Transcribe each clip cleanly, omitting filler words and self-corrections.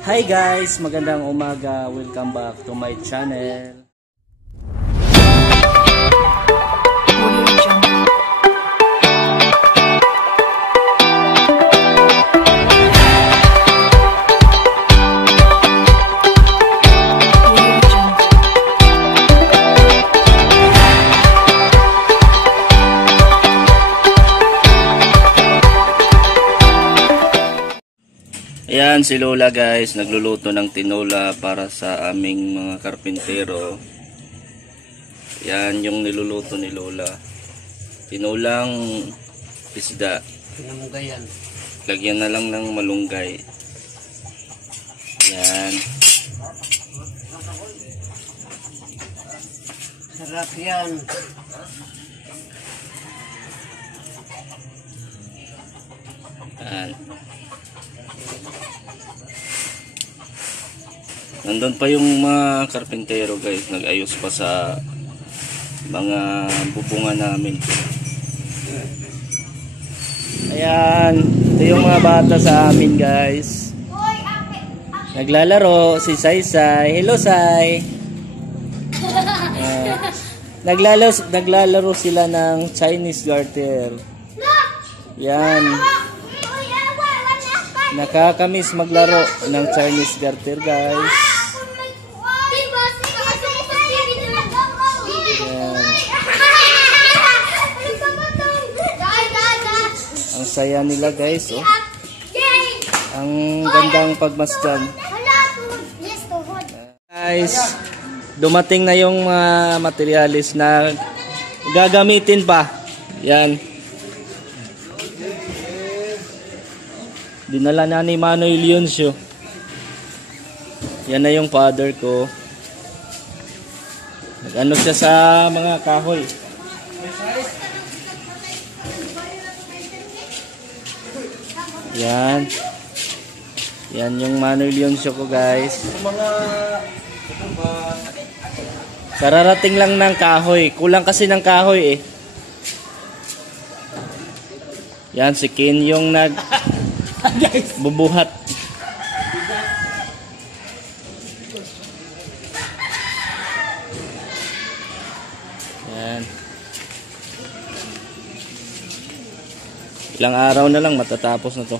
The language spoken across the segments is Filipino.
Hi guys, magandang umaga. Welcome back to my channel. Ayan si Lola guys, nagluluto ng tinola para sa aming mga karpintero. Ayan yung niluluto ni Lola. Tinolang isda. Pinamunggayan. Lagyan na lang ng malunggay. Ayan. Sarap yan. Ayan. Nandun pa yung mga karpintero guys, nag-ayos pa sa mga bubungan namin. Ayan, ito yung mga bata sa amin guys. Naglalaro si Saysay. Hello Say. Naglalaro sila ng Chinese garter. Yan. Nakakamiss maglaro ng Chinese garter guys. Ang saya nila guys, oh. Ang gandang pagmasdan. Guys, dumating na yung mga materialis na gagamitin pa. Yan. Dinala na ni Manoy Leoncio. Yan na yung father ko. Nag-ano siya sa mga kahoy. Yan. Yan yung Manoy Leoncio ko guys. Kararating lang ng kahoy. Kulang kasi ng kahoy eh. Yan si Ken yung nag bubuhat. Yan. Ilang araw na lang matatapos na to.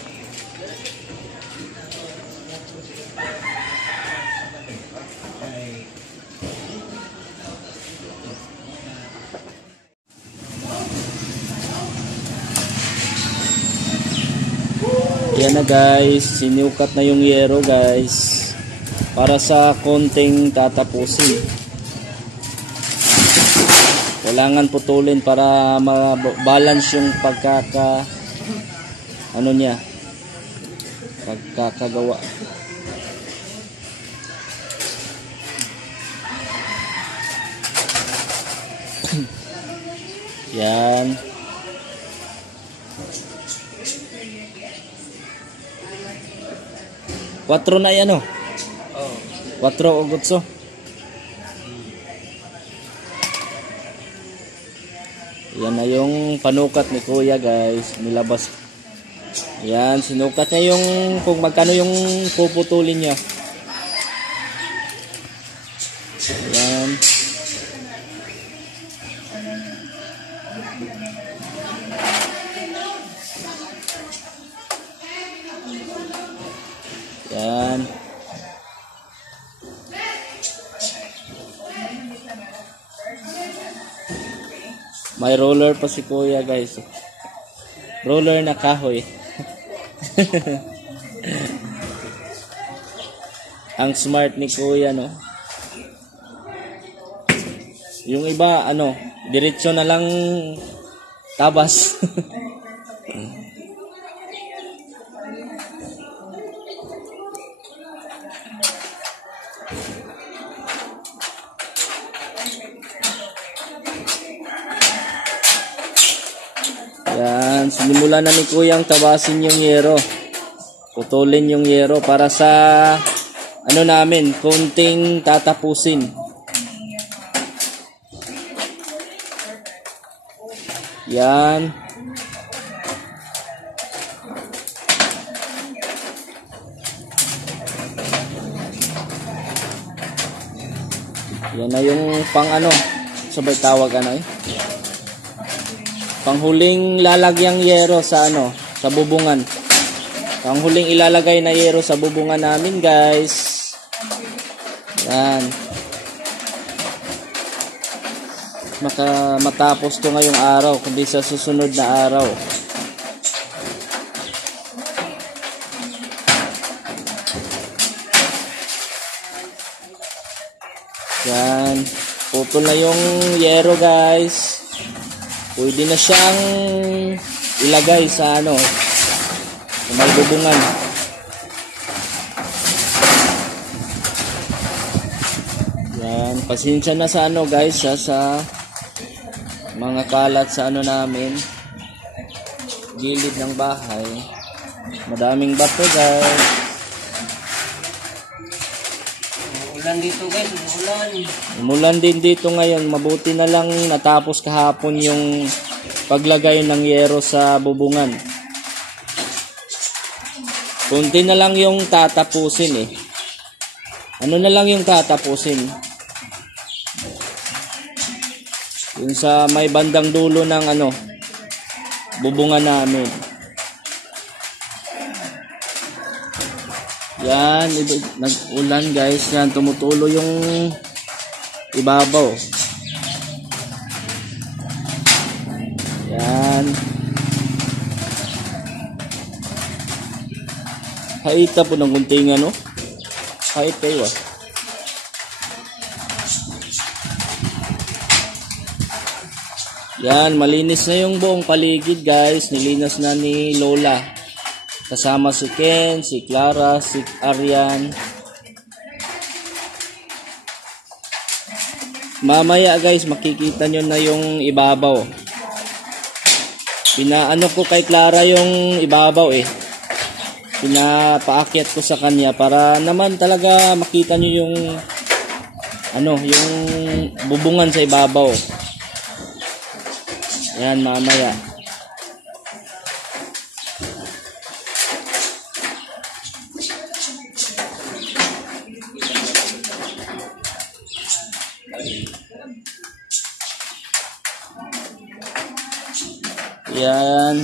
Yan na guys, sinukat na yung yero guys para sa konting tatapusin. Kailangan putulin para ma-balance yung pagkakagawa. Yan. Quatro na yan oh. Quatro o gutso. Yan na yung panukat ni Kuya guys. Nilabas. Yan, sinukat niya yung kung magkano yung puputulin niya. Yan. Yan. May roller pa si Kuya guys. Roller na kahoy. Ang smart ni Kuya no. Yung iba ano, diretso na lang tabas. Yan, sinimulan na ni Kuyang tabasin yung yero. Putulin yung yero para sa ano namin, konting tatapusin. Yan. Yan na yung pang ano, sabay tawag ano eh. Panghuling lalagyang yero sa ano, sa bubungan. Panghuling ilalagay na yero sa bubungan namin, guys. Yan. Matapos to ngayong araw, kundi sa susunod na araw. Yan. Putol na yung yero, guys. Pwede na siyang ilagay sa ano, sa may bubungan. Yan, pasensya na sa ano, guys, sa mga kalat sa ano namin, gilid ng bahay. Madaming bato, guys. Ulan dito guys, ulan. Umulan din dito ngayon. Mabuti na lang natapos kahapon yung paglagay ng yero sa bubungan. Kunti na lang yung tatapusin eh. Ano na lang yung tatapusin? Yung sa may bandang dulo ng ano, bubungan namin. Yan, nag-ulan guys. Yan, tumutulo yung ibabaw. Yan. Haita po ng kunting ano. Hait kayo ah. Yan, malinis na yung buong paligid guys. Nilinas na ni Lola. Kasama si Ken, si Clara, si Arian. Mamaya guys, makikita nyo na yung ibabaw. Pinaano ko kay Clara yung ibabaw eh. Pinapaakyat ko sa kanya para naman talaga makita nyo yung ano, yung bubungan sa ibabaw. Yan, mamaya. Yan.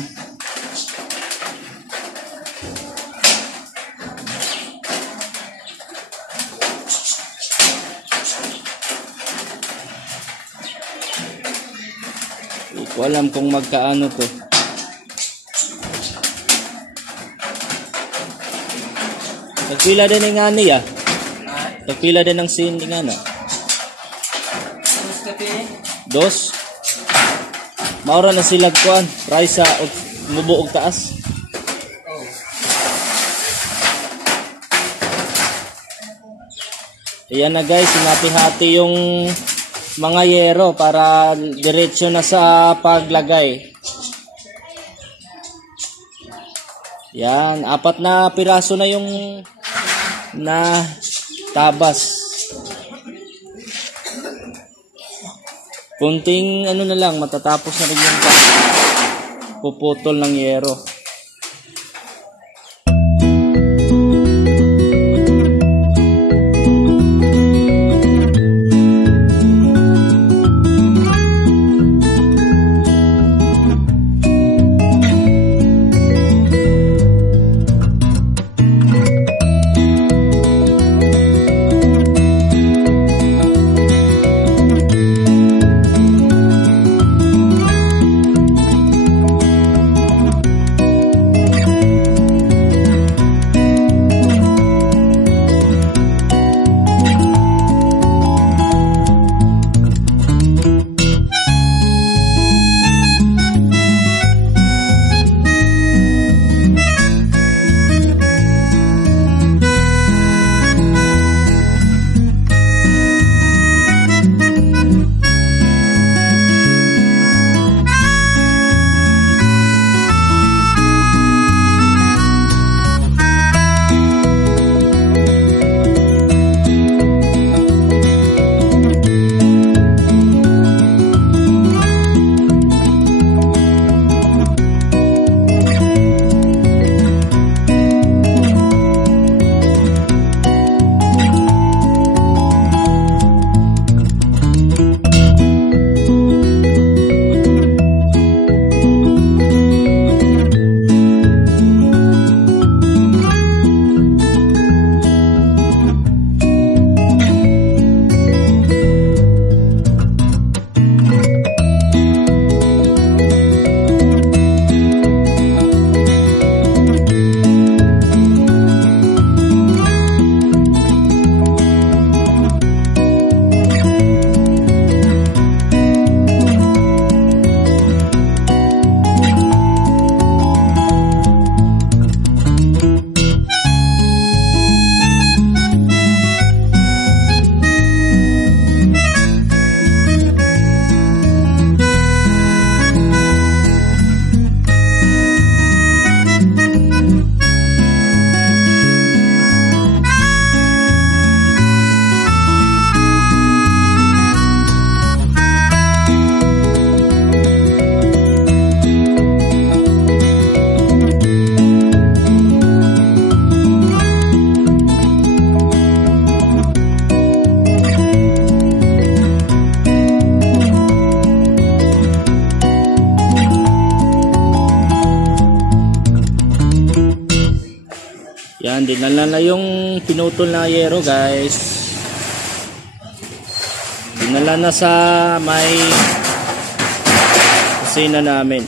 Hindi ko alam kung magkaano to. Nagpila din ng ani ah. Nagpila din ng sin ng ano. Dos. Maura na silag kuan, price sa mubuog taas. Ayan na guys, sinati-hati yung mga yero para diretso na sa paglagay. Yan, 4 na piraso na yung na tabas. Kunting ano na lang, matatapos na rin yung puputol ng yero. Dinala na yung pinutol na yero, guys. Dinala na sa may kusina namin.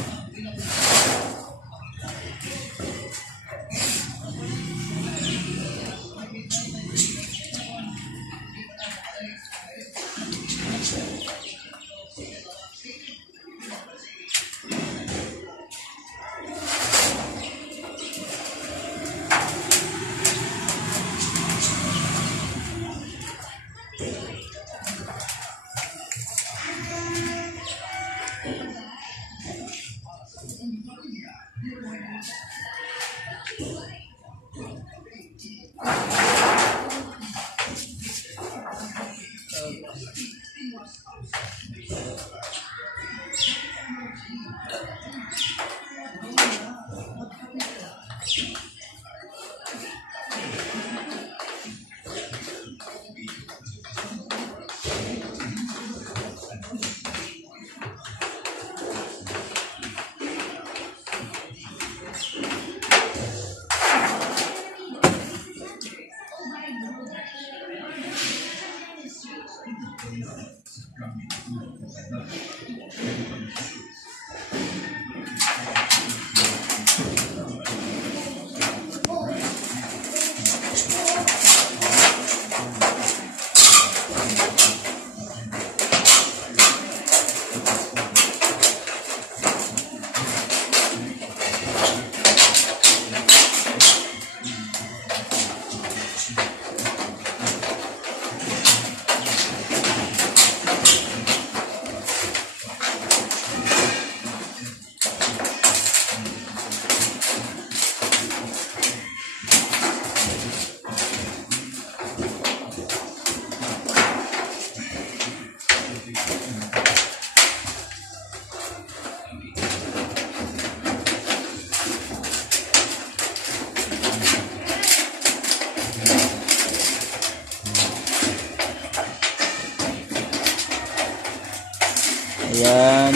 Ayan.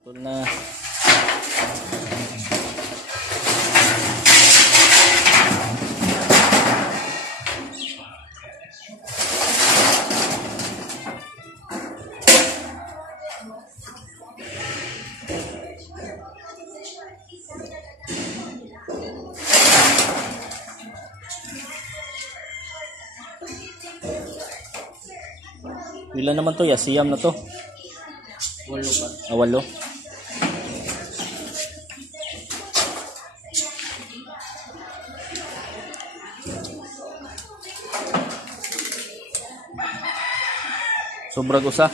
Putol na. Ilan naman to? Siyam na to. 8 pa. 8. Sobrang usa.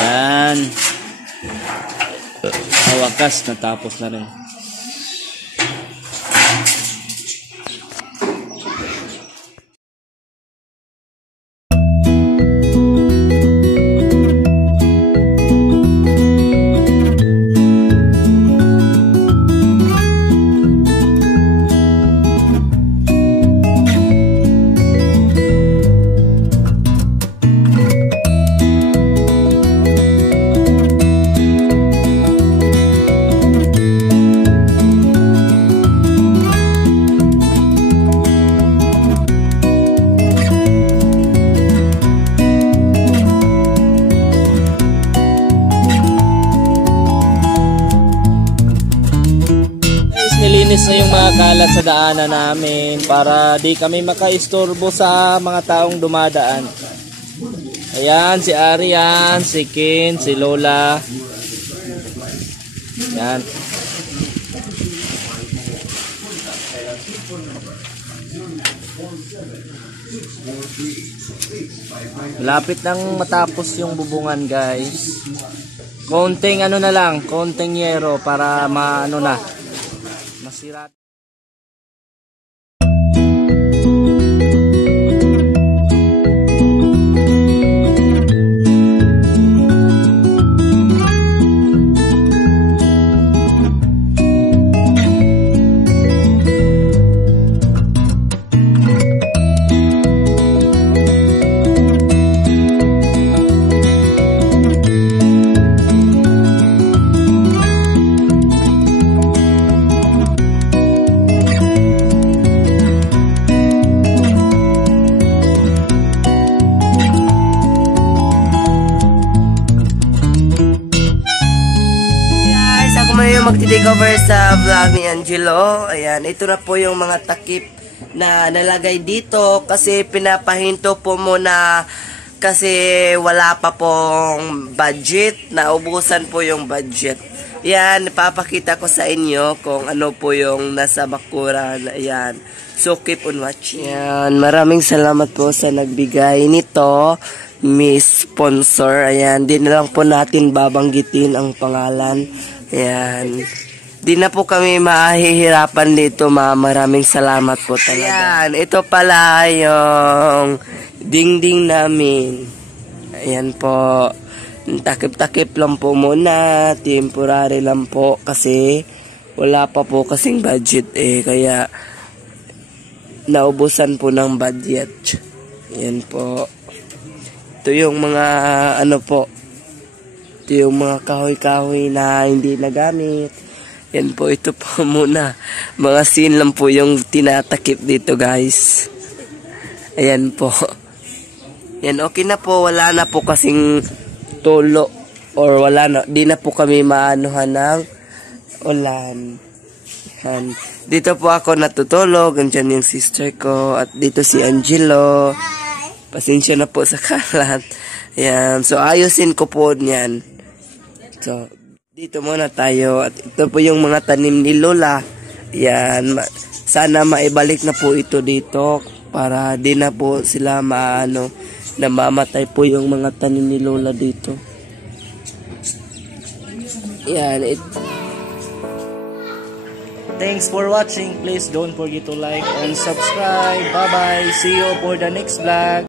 Yan. Sa wakas, natapos na rin. na yung mga kalat sa daanan namin para di kami makaistorbo sa mga taong dumadaan. Ayan, si Arian, si Kin, si Lola. Ayan. Malapit nang matapos yung bubungan, guys. Konting ano na lang, konting yero para maano na. Masira. Mag-take over sa vlog ni Angelo. Ayan, ito na po yung mga takip na nalagay dito kasi pinapahinto po muna kasi wala pa pong budget. Naubusan po yung budget. Ayan, ipapakita ko sa inyo kung ano po yung nasa bakuran. Ayan, so keep on watching. Ayan, maraming salamat po sa nagbigay nito, Miss Sponsor. Ayan, di na lang po natin babanggitin ang pangalan. Ayan. Di na po kami mahihirapan dito, maraming salamat po talaga. Ayan, ito pala yung dingding namin. Ayan po. Takip-takip lang po muna. Temporary lang po kasi wala pa po kasing budget kaya naubusan po ng budget. Ayan po. Ito yung mga ano po. Yung mga kahoy-kahoy na hindi nagamit. Yan po, ito po muna. Mga scene lang po yung tinatakip dito, guys. Ayan po. Yan, okay na po. Wala na po kasing tulo. Or wala na. Di na po kami maanuhan ng ulan. Yan. Dito po ako natutulog. Andyan yung sister ko. At dito si Angelo. Pasensya na po sa kalat. Ayan. So, ayusin ko po niyan. So, dito muna tayo. At ito po yung mga tanim ni Lola. Yan. Sana maibalik na po ito dito. Para di na po sila namamatay po yung mga tanim ni Lola dito. Yan. Thanks for watching. Please don't forget to like and subscribe. Bye-bye. See you for the next vlog.